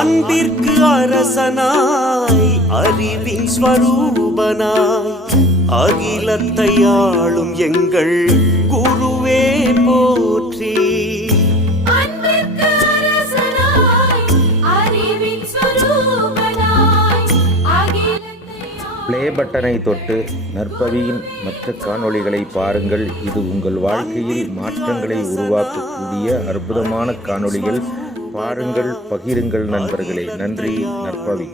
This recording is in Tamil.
அன்பிற்கு அரசனாய் அறிவின் ஸ்வரூபனாய் அகிலத்தை ஆளும் எங்கள் குருவே போற்றி. ப்ளே பட்டனை தொட்டு நற்பவியின் மற்ற காணொளிகளை பாருங்கள். இது உங்கள் வாழ்க்கையில் மாற்றங்களை உருவாக்கக்கூடிய அற்புதமான காணொளிகள். பாருங்கள், பகிருங்கள் நண்பர்களே. நன்றி. நற்பவி.